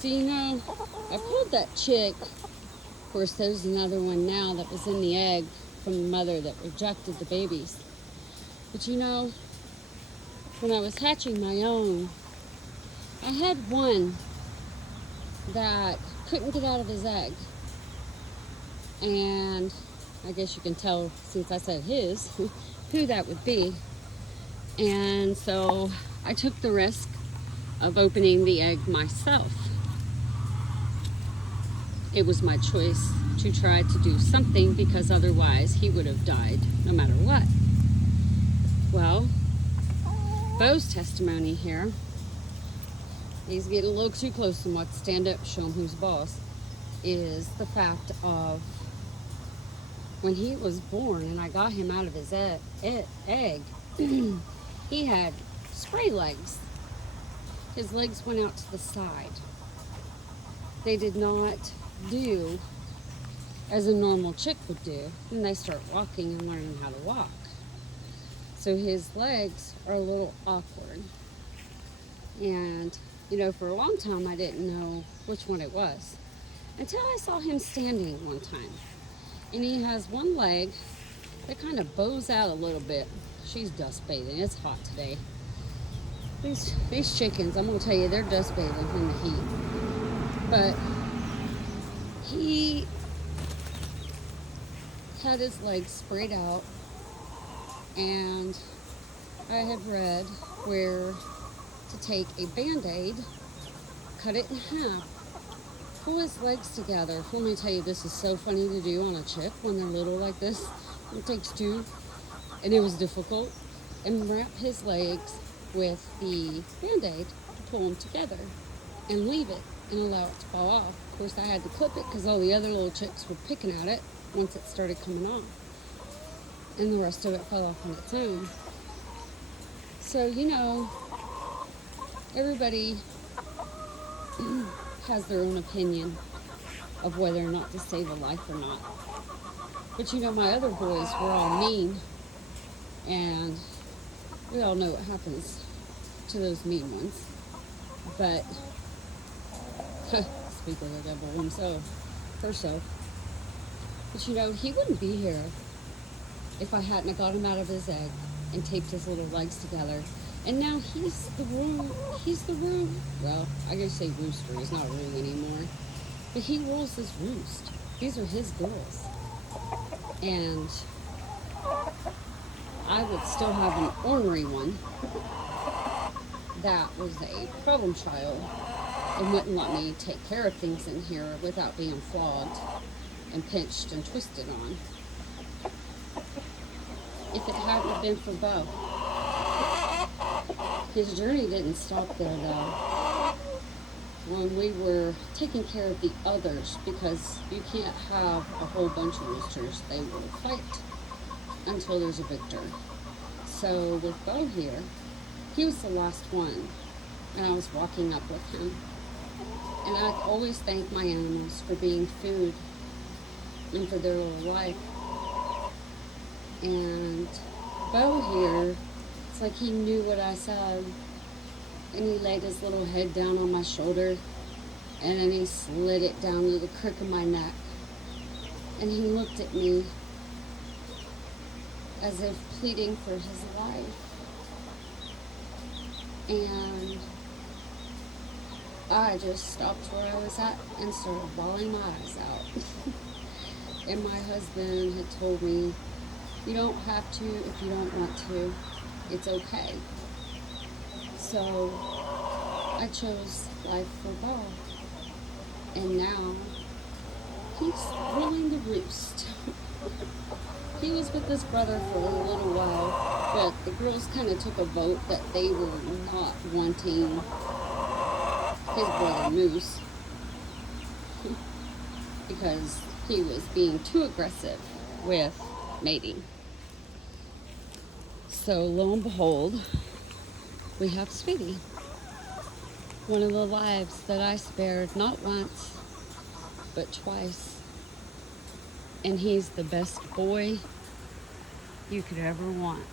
So, I pulled that chick. Of course, there's another one now that was in the egg from the mother that rejected the babies. But when I was hatching my own, I had one that couldn't get out of his egg. And I guess you can tell, since I said his, who that would be. And so I took the risk of opening the egg myself. It was my choice to try to do something because otherwise he would have died no matter what. Well, Bo's testimony here, he's getting a little too close and what stand up, show him who's boss, is the fact of when he was born and I got him out of his egg, he had spray legs. His legs went out to the side. They did not do as a normal chick would do when they start walking and learning how to walk. So his legs are a little awkward. And, for a long time I didn't know which one it was until I saw him standing one time. And he has one leg that kind of bows out a little bit. She's dust bathing. It's hot today. These chickens, I'm going to tell you, they're dust bathing in the heat. But he had his legs sprayed out, and I had read where to take a Band-Aid, cut it in half, pull his legs together. Let me tell you, this is so funny to do on a chick when they're little like this. It takes two, and it was difficult. And wrap his legs with the Band-Aid to pull them together and leave it and allow it to fall off. Of course, I had to clip it because all the other little chicks were picking at it once it started coming off. And the rest of it fell off on its own. So, everybody has their own opinion of whether or not to save a life or not. But my other boys were all mean, and we all know what happens to those mean ones. But speak of the devil herself. But he wouldn't be here if I hadn't got him out of his egg and taped his little legs together. And now he's the roo. Well, I guess say rooster. He's not a roo anymore. But he rules his roost. These are his girls. And I would still have an ornery one that was a problem child and wouldn't let me take care of things in here without being flogged and pinched and twisted on. If it hadn't been for Bo. His journey didn't stop there though. When we were taking care of the others, because you can't have a whole bunch of roosters, they will fight until there's a victor. So with Bo here, he was the last one, and I was walking up with him. And I always thank my animals for being food and for their little life. And Bo here, it's like he knew what I said, and he laid his little head down on my shoulder, and then he slid it down to the crook of my neck, and he looked at me as if pleading for his life. And I just stopped where I was at and started bawling my eyes out. And my husband had told me, you don't have to if you don't want to. It's okay. So I chose life for Bo. And now he's ruling the roost. He was with his brother for a little while, but the girls kind of took a vote that they were not wanting his brother Moose because he was being too aggressive with mating. So lo and behold, we have Speedy, one of the lives that I spared not once but twice, and he's the best boy you could ever want.